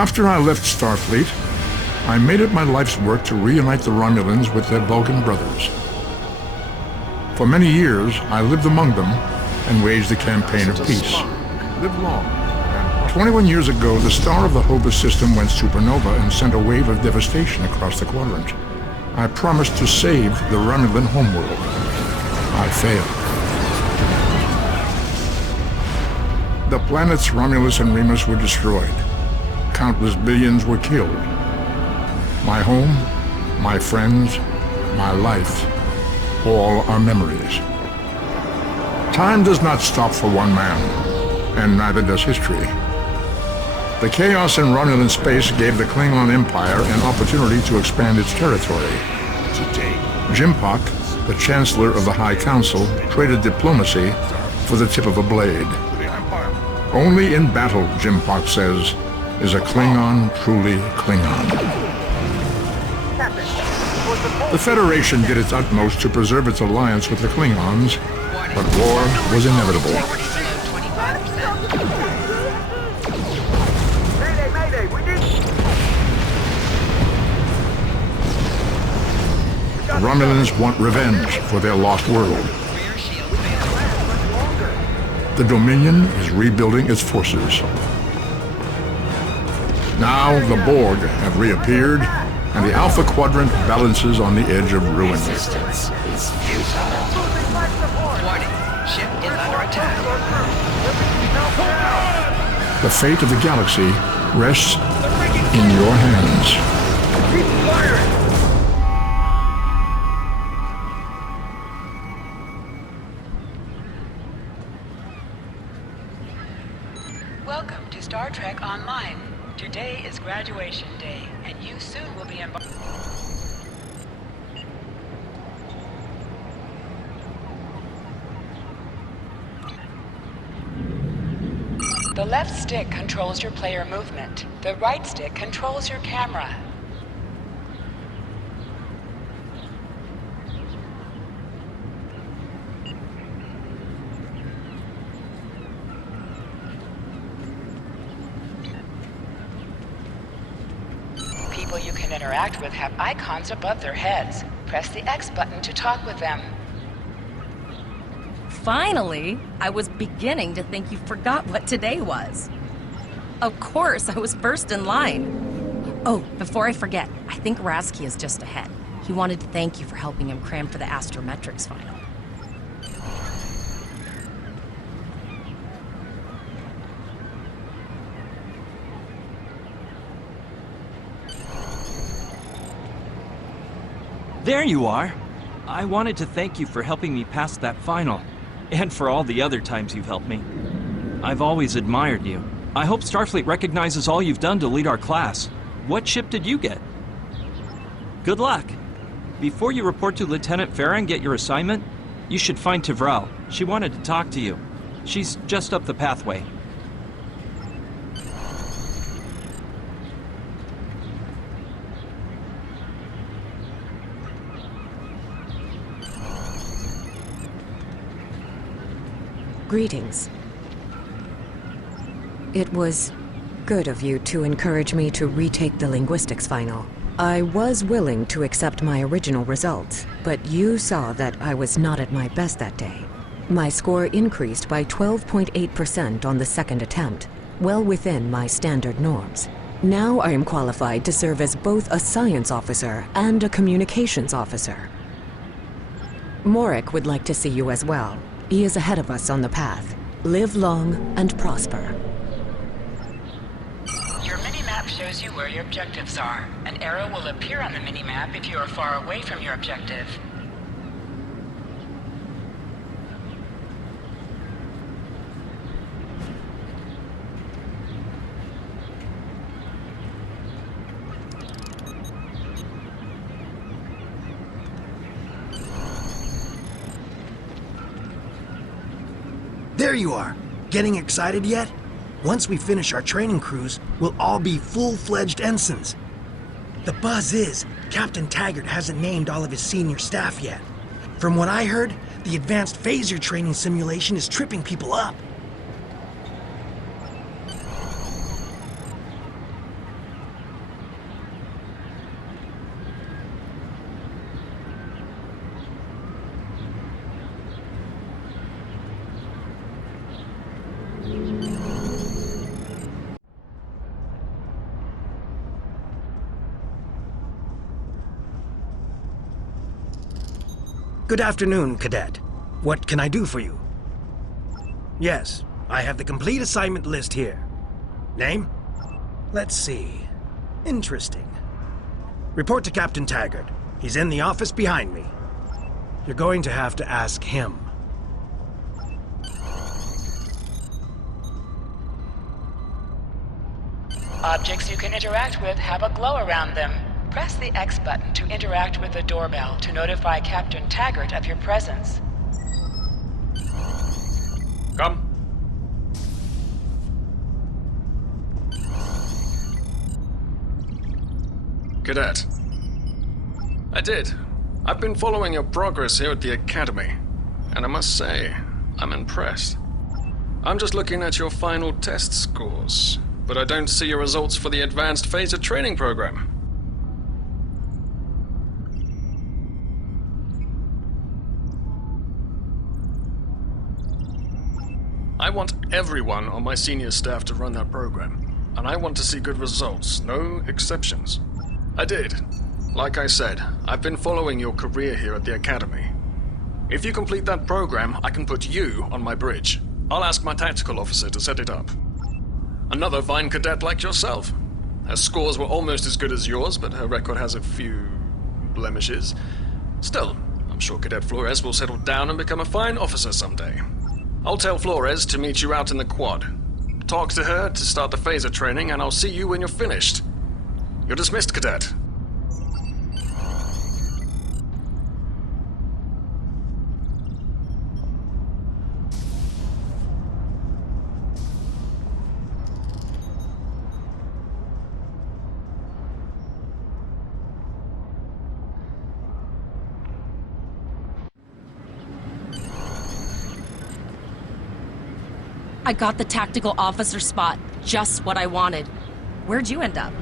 After I left Starfleet, I made it my life's work to reunite the Romulans with their Vulcan brothers. For many years, I lived among them and waged a campaign of peace. Live long. 21 years ago, the star of the Hobus system went supernova and sent a wave of devastation across the quadrant. I promised to save the Romulan homeworld. I failed. The planets Romulus and Remus were destroyed. Countless billions were killed. My home, my friends, my life, all are memories. Time does not stop for one man, and neither does history. The chaos in Romulan space gave the Klingon Empire an opportunity to expand its territory. Today, Jimpak, the Chancellor of the High Council, traded diplomacy for the tip of a blade. Only in battle, Jimpak says, is a Klingon truly Klingon. The Federation did its utmost to preserve its alliance with the Klingons, but war was inevitable. The Romulans want revenge for their lost world. The Dominion is rebuilding its forces. Now the Borg have reappeared, and the Alpha Quadrant balances on the edge of ruin. resistance is futile. Warning, ship is under attack. The fate of the galaxy rests in your hands. Keep firing! Welcome to Star Trek Online. Today is graduation day, and you soon will be embarked. The left stick controls your player movement. The right stick controls your camera. People you can interact with have icons above their heads. Press the X button to talk with them. Finally! I was beginning to think you forgot what today was. Of course, I was first in line. Oh, before I forget, I think Rasky is just ahead. He wanted to thank you for helping him cram for the astrometrics final. There you are. I wanted to thank you for helping me pass that final, and for all the other times you've helped me. I've always admired you. I hope Starfleet recognizes all you've done to lead our class. What ship did you get? Good luck. Before you report to Lieutenant Farah and get your assignment, you should find Tvrel. She wanted to talk to you. She's just up the pathway. Greetings. It was good of you to encourage me to retake the linguistics final. I was willing to accept my original results, but you saw that I was not at my best that day. My score increased by 12.8% on the second attempt, well within my standard norms. Now I am qualified to serve as both a science officer and a communications officer. Morik would like to see you as well. He is ahead of us on the path. Live long and prosper. Your mini-map shows you where your objectives are. An arrow will appear on the mini-map if you are far away from your objective. There you are! Getting excited yet? Once we finish our training cruise, we'll all be full-fledged ensigns. The buzz is, Captain Taggart hasn't named all of his senior staff yet. From what I heard, the advanced phaser training simulation is tripping people up. Good afternoon, Cadet. What can I do for you? Yes, I have the complete assignment list here. Name? Let's see. Interesting. Report to Captain Taggart. He's in the office behind me. You're going to have to ask him. Objects you can interact with have a glow around them. Press the X button to interact with the doorbell to notify Captain Taggart of your presence. Come. Cadet. I did. I've been following your progress here at the Academy, and I must say, I'm impressed. I'm just looking at your final test scores, but I don't see your results for the Advanced Phaser Training Program. I want everyone on my senior staff to run that program, and I want to see good results, no exceptions. I did. Like I said, I've been following your career here at the Academy. If you complete that program, I can put you on my bridge. I'll ask my tactical officer to set it up. Another fine cadet like yourself. Her scores were almost as good as yours, but her record has a few blemishes. Still, I'm sure Cadet Flores will settle down and become a fine officer someday. I'll tell Flores to meet you out in the quad. Talk to her to start the phaser training, and I'll see you when you're finished. You're dismissed, Cadet. I got the tactical officer spot. Just what I wanted. Where'd you end up?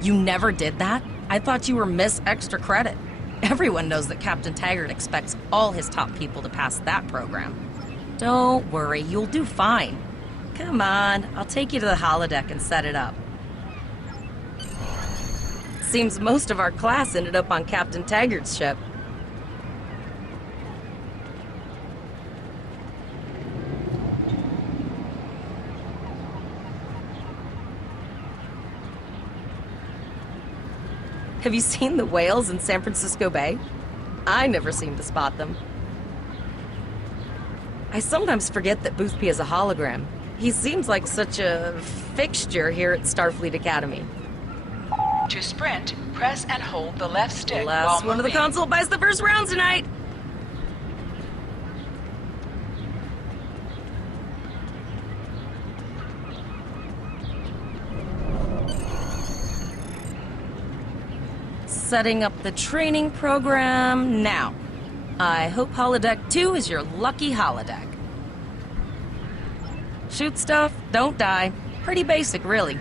You never did that? I thought you were Miss Extra Credit. Everyone knows that Captain Taggart expects all his top people to pass that program. Don't worry, you'll do fine. Come on, I'll take you to the holodeck and set it up. Seems most of our class ended up on Captain Taggart's ship. Have you seen the whales in San Francisco Bay? I never seem to spot them. I sometimes forget that Boothby is a hologram. He seems like such a fixture here at Starfleet Academy. To sprint, press and hold the left stick Last while one of the moving. console buys the first round tonight! Setting up the training program now. I hope Holodeck 2 is your lucky holodeck. Shoot stuff, don't die. Pretty basic, really.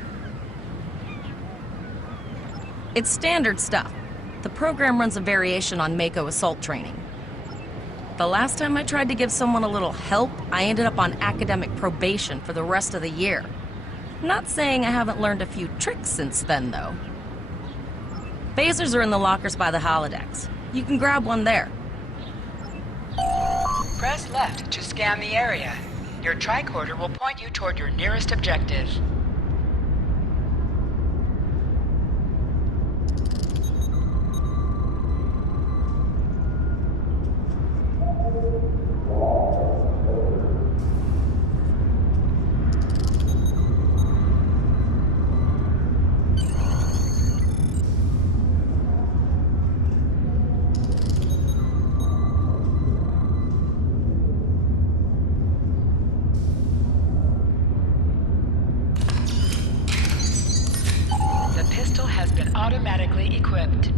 It's standard stuff. The program runs a variation on Mako assault training. The last time I tried to give someone a little help, I ended up on academic probation for the rest of the year. Not saying I haven't learned a few tricks since then, though. Phasers are in the lockers by the holodecks. You can grab one there. Press left to scan the area. Your tricorder will point you toward your nearest objective. Automatically equipped.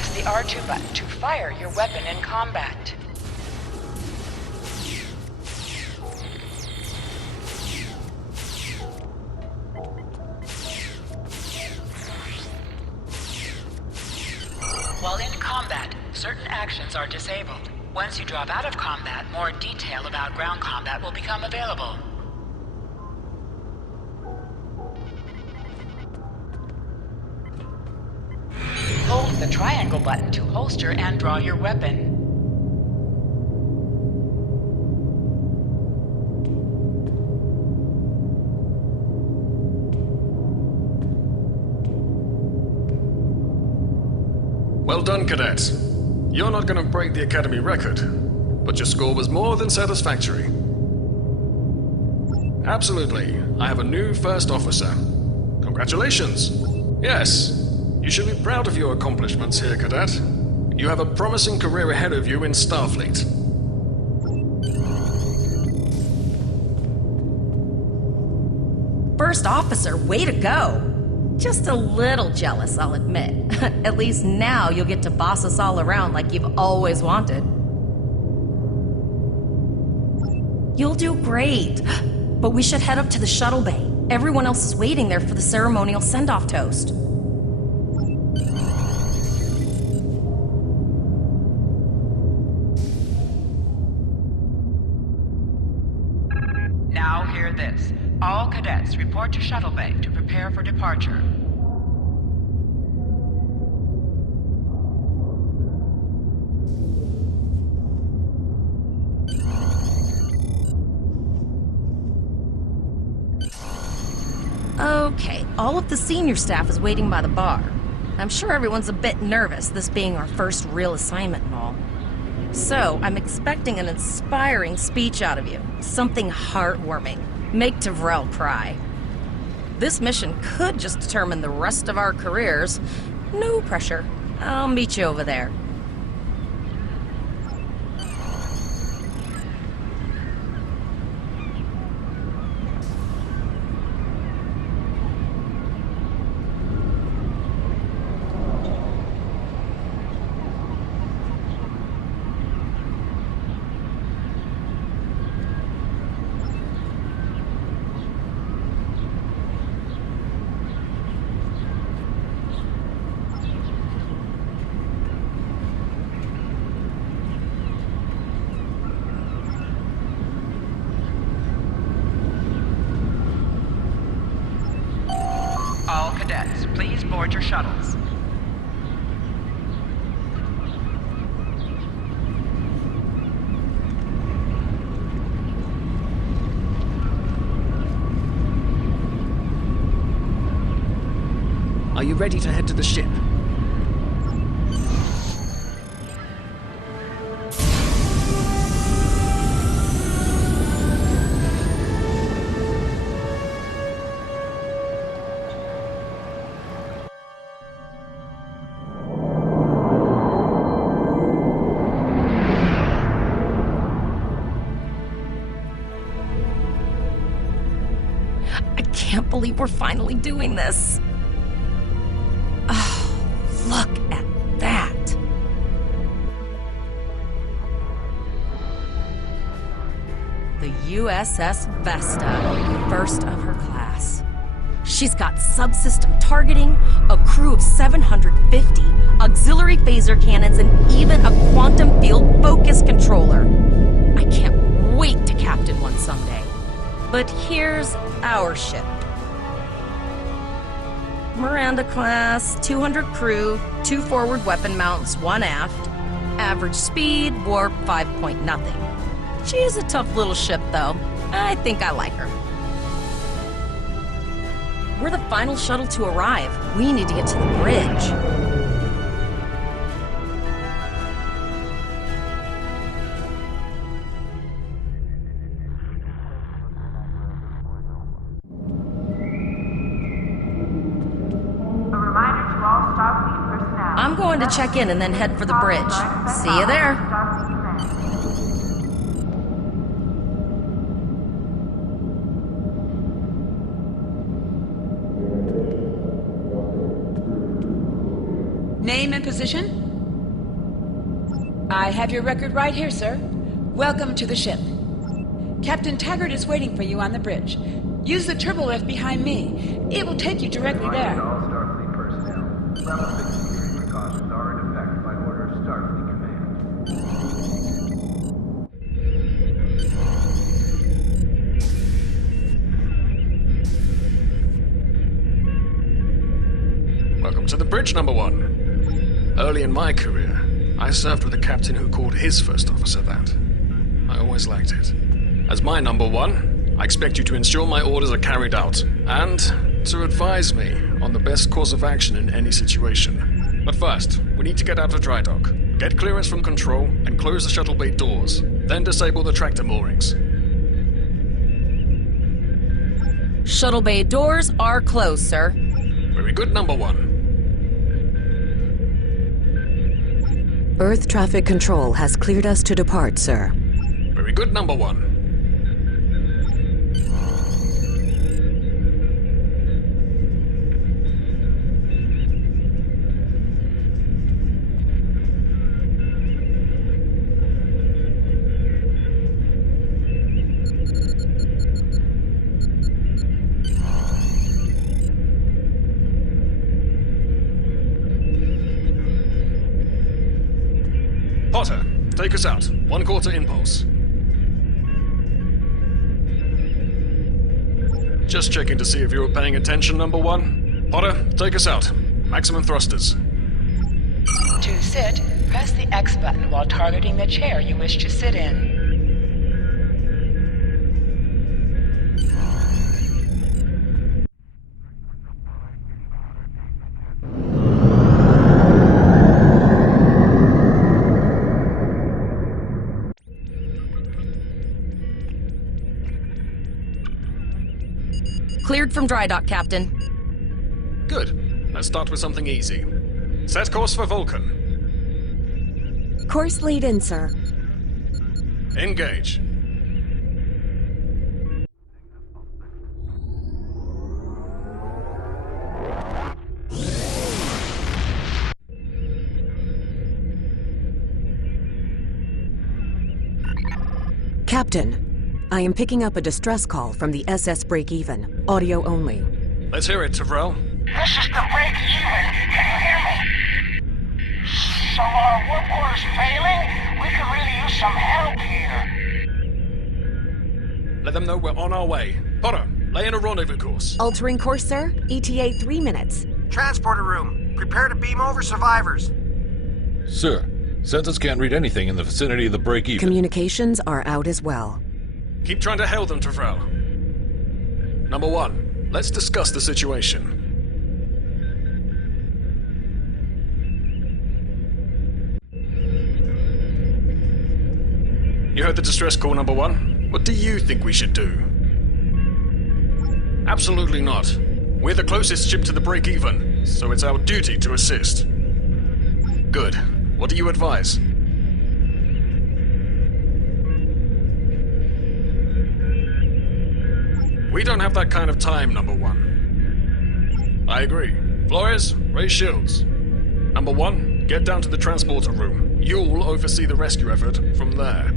press the R2 button to fire your weapon in combat. While in combat, certain actions are disabled. Once you drop out of combat, more detail about ground combat will become available. Hold the triangle button to holster and draw your weapon. Well done, Cadet. You're not going to break the Academy record, but your score was more than satisfactory. Absolutely. I have a new first officer. Congratulations. Yes, you should be proud of your accomplishments here, Cadet. You have a promising career ahead of you in Starfleet. First officer, way to go! Just a little jealous, I'll admit. At least now you'll get to boss us all around like you've always wanted. You'll do great. But we should head up to the shuttle bay. Everyone else is waiting there for the ceremonial send-off toast. Now hear this. All cadets report to shuttle bay to prepare for departure. Okay, all of the senior staff is waiting by the bar. I'm sure everyone's a bit nervous, this being our first real assignment and all. So, I'm expecting an inspiring speech out of you. Something heartwarming. Make Tavrel cry. This mission could just determine the rest of our careers. No pressure. I'll meet you over there. All cadets, please board your shuttles. Are you ready to head to the ship? I can't believe we're finally doing this. Oh, look at that. The USS Vesta, first of her class. She's got subsystem targeting, a crew of 750, auxiliary phaser cannons, and even a quantum field focus controller. I can't wait to captain one someday. But here's our ship. Miranda class, 200 crew, 2 forward weapon mounts, 1 aft. Average speed, warp 5.0. She is a tough little ship, though. I think I like her. We're the final shuttle to arrive. We need to get to the bridge. I'm going to check in and then head for the bridge. See you there. Name and position? I have your record right here, sir. Welcome to the ship. Captain Taggart is waiting for you on the bridge. Use the turbo lift behind me. It will take you directly there. All Starfleet personnel. Level 6 security precautions are in effect by order of Starfleet Command. Welcome to the bridge, number one. Early in my career, I served with a captain who called his first officer that. I always liked it. As my number one, I expect you to ensure my orders are carried out, and to advise me on the best course of action in any situation. But first, we need to get out of dry dock, get clearance from control, and close the shuttle bay doors. Then disable the tractor moorings. Shuttle bay doors are closed, sir. Very good, number one. Earth traffic control has cleared us to depart, sir. Very good, number one. Potter, take us out. 1/4 impulse. Just checking to see if you were paying attention, number one. Potter, take us out. Maximum thrusters. To sit, press the X button while targeting the chair you wish to sit in. Cleared from dry dock, Captain. Good. Let's start with something easy. Set course for Vulcan. Course lead in, sir. Engage. Captain, I am picking up a distress call from the SS Break-Even. Audio only. Let's hear it, Tyrell. This is the break-even. Can you hear me? So our warp core is failing? We could really use some help here. Let them know we're on our way. Potter, lay in a rendezvous course. Altering course, sir. ETA 3 minutes. Transporter room. Prepare to beam over survivors. Sir, Census can't read anything in the vicinity of the break-even. Communications are out as well. Keep trying to hail them, Tyrell. Number one, let's discuss the situation. You heard the distress call, number one. What do you think we should do? Absolutely not. We're the closest ship to the break-even, so it's our duty to assist. Good. What do you advise? We don't have that kind of time, number one. I agree. Flores, raise shields. Number one, get down to the transporter room. You'll oversee the rescue effort from there.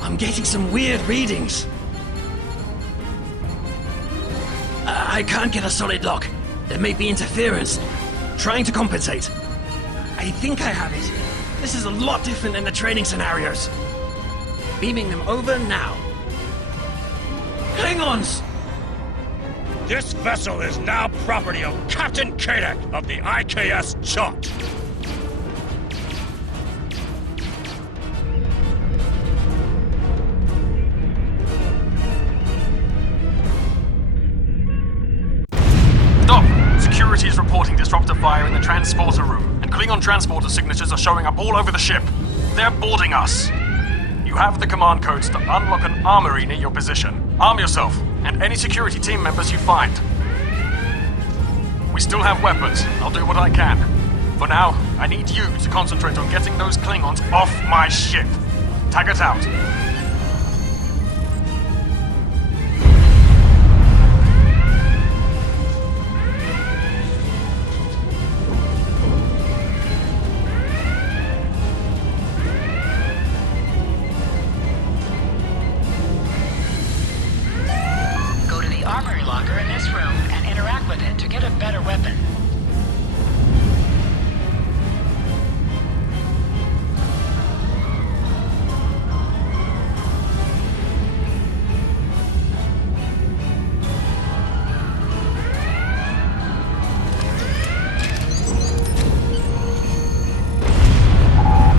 I'm getting some weird readings. I can't get a solid lock. There may be interference. Trying to compensate. I think I have it. This is a lot different than the training scenarios. Beaming them over now. Klingons! This vessel is now property of Captain Kadek of the IKS Chot. Stop! Security is reporting disruptor fire in the transporter room, and Klingon transporter signatures are showing up all over the ship. They're boarding us. You have the command codes to unlock an armory near your position. Arm yourself, and any security team members you find. We still have weapons. I'll do what I can. For now, I need you to concentrate on getting those Klingons off my ship. Taggart out. Go to the armory locker in this room and interact with it to get a better weapon.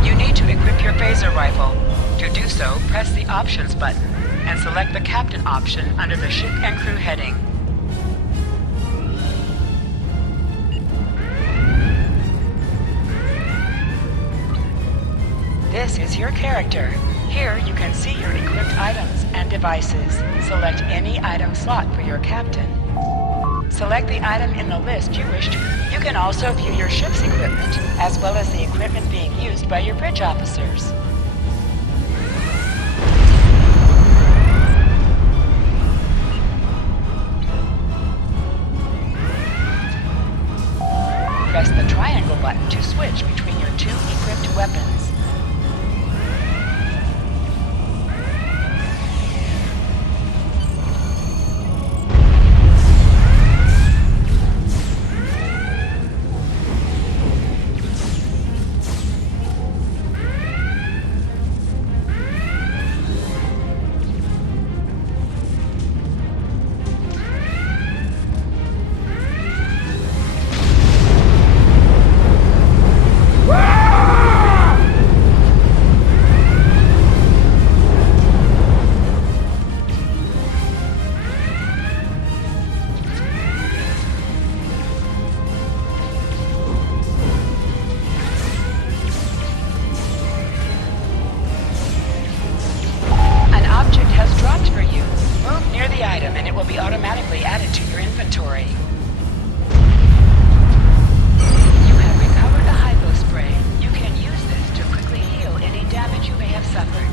You need to equip your phaser rifle. To do so, press the Options button and select the Captain option under the Ship and Crew heading. This is your character. Here you can see your equipped items and devices. Select any item slot for your captain. Select the item in the list you wish to. You can also view your ship's equipment, as well as the equipment being used by your bridge officers. Press the triangle button to switch between your two equipped weapons. Automatically added to your inventory. You have recovered a hypo spray. You can use this to quickly heal any damage you may have suffered.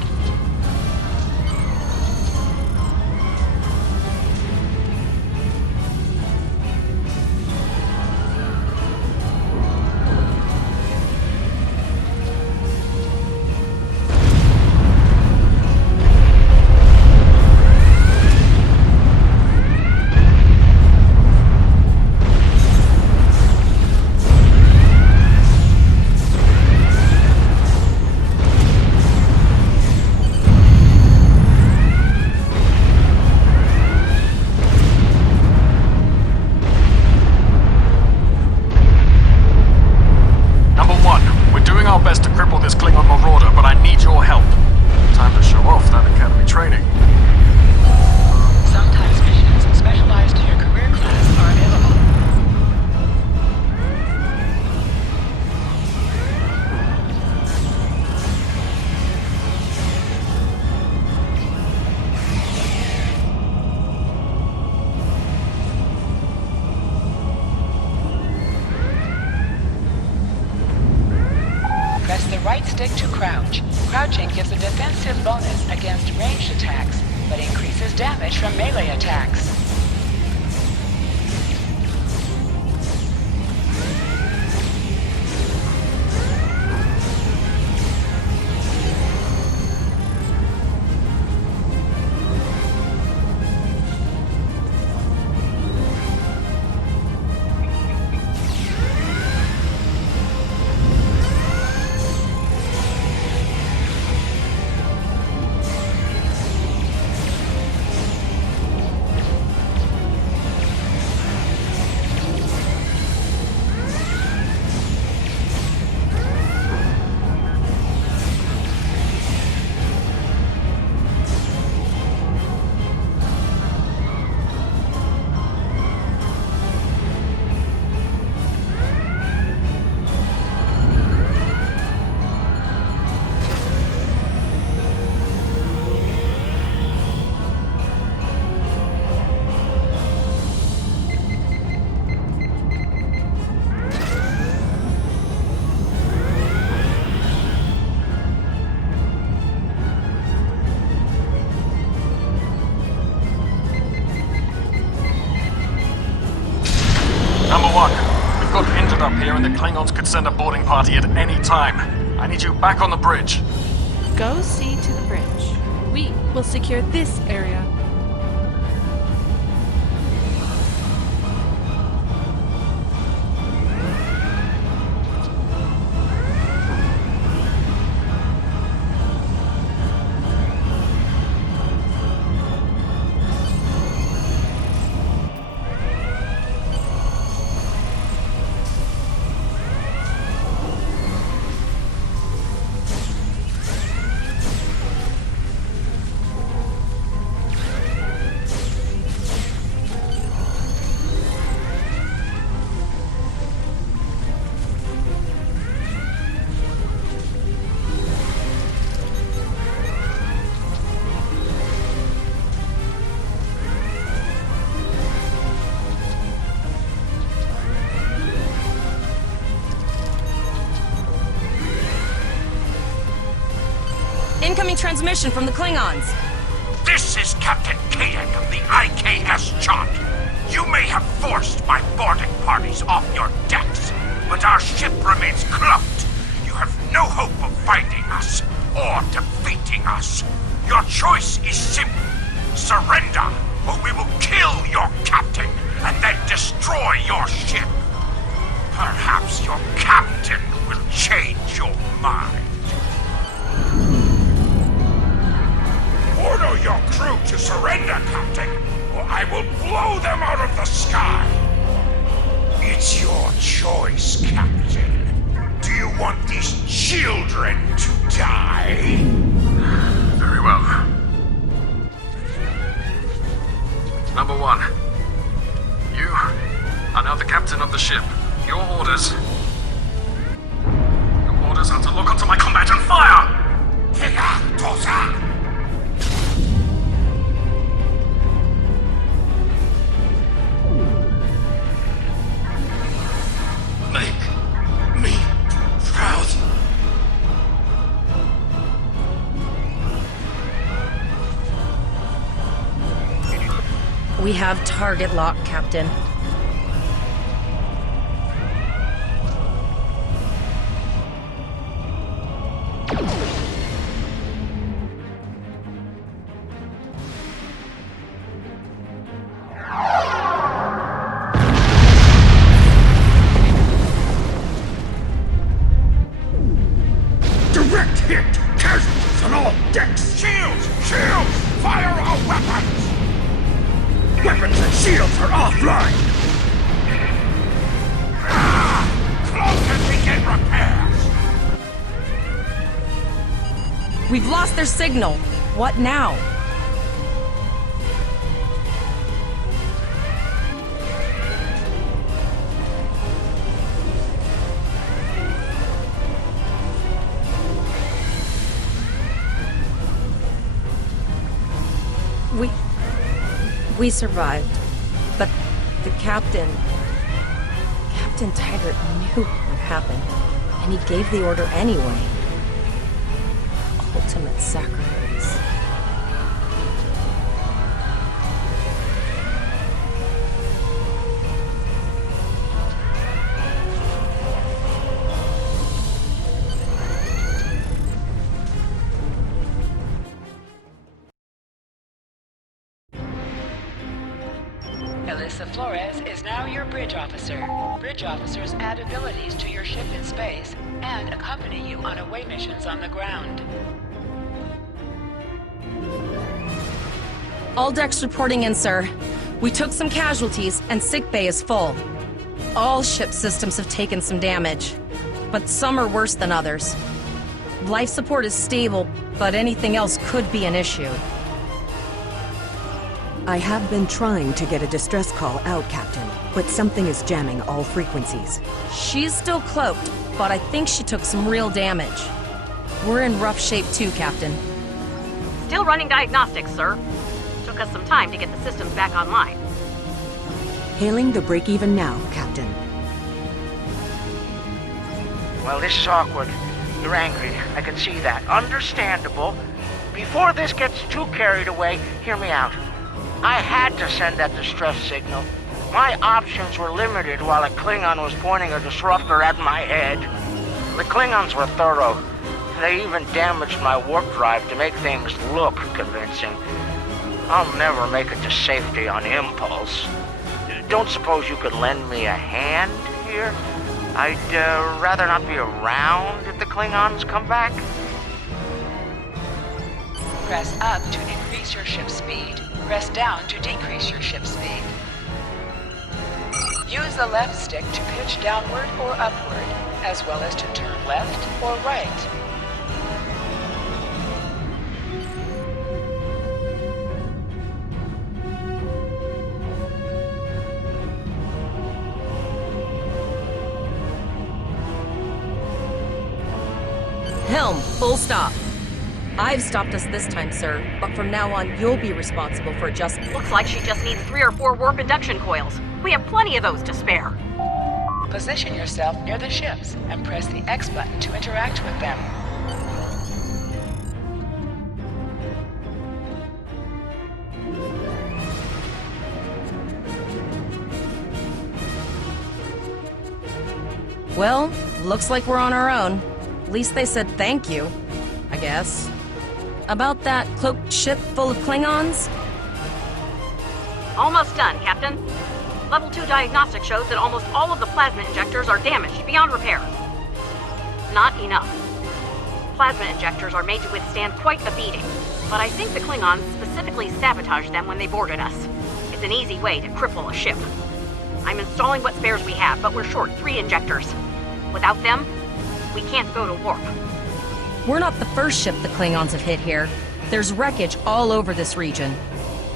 Stick to crouch. Crouching gives a defensive bonus against ranged attacks, but increases damage from melee attacks. and the Klingons could send a boarding party at any time. I need you back on the bridge. Go see to the bridge. We will secure this area. Incoming transmission from the Klingons. This is Captain Kaden of the IKS Chant. You may have forced my boarding parties off your decks, but our ship remains cloaked. You have no hope of finding us or defeating us. Your choice is simple. Surrender, or we will kill your captain and then destroy your ship. Perhaps your captain will change your mind. Order your crew to surrender, Captain, or I will blow them out of the sky. It's your choice, Captain. Do you want these children to die? Very well. Number 1. You are now the captain of the ship. Your orders... Your orders are to lock onto my combat and fire! Tiga Tosa! Make me proud. We have target lock, Captain. Direct hit! Casualties on all decks! Shields! Shields! Fire all weapons! Weapons and shields are offline! Close and begin repairs! We've lost their signal. What now? We survived, but the Captain Taggart knew what happened, and he gave the order anyway. Ultimate sacrifice. Alyssa Flores is now your bridge officer. Bridge officers add abilities to your ship in space and accompany you on away missions on the ground. All decks reporting in, sir. We took some casualties, and sickbay is full. All ship systems have taken some damage, but some are worse than others. Life support is stable, but anything else could be an issue. I have been trying to get a distress call out, Captain, but something is jamming all frequencies. She's still cloaked, but I think she took some real damage. We're in rough shape too, Captain. Still running diagnostics, sir. Took us some time to get the systems back online. Hailing the break-even now, Captain. Well, this is awkward. You're angry. I can see that. Understandable. Before this gets too carried away, hear me out. I had to send that distress signal. My options were limited while a Klingon was pointing a disruptor at my head. The Klingons were thorough. They even damaged my warp drive to make things look convincing. I'll never make it to safety on impulse. Don't suppose you could lend me a hand here? I'd rather not be around if the Klingons come back. Press up to increase your ship's speed. Press down to decrease your ship's speed. Use the left stick to pitch downward or upward, as well as to turn left or right. Helm, full stop. I've stopped us this time, sir, but from now on, you'll be responsible for adjusting. Looks like she just needs 3 or 4 warp induction coils. We have plenty of those to spare. Position yourself near the ships and press the X button to interact with them. Well, looks like we're on our own. At least they said thank you, I guess. About that cloaked ship full of Klingons? Almost done, Captain. Level 2 diagnostic shows that almost all of the plasma injectors are damaged beyond repair. Not enough. Plasma injectors are made to withstand quite a beating, but I think the Klingons specifically sabotaged them when they boarded us. It's an easy way to cripple a ship. I'm installing what spares we have, but we're short 3 injectors. Without them, we can't go to warp. We're not the first ship the Klingons have hit here. There's wreckage all over this region.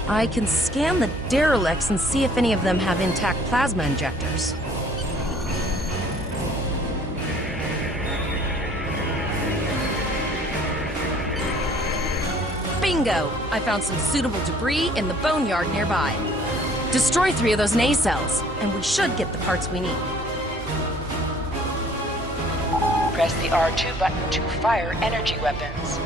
I can scan the derelicts and see if any of them have intact plasma injectors. Bingo! I found some suitable debris in the boneyard nearby. Destroy 3 of those nacelles, and we should get the parts we need. Press the R2 button to fire energy weapons.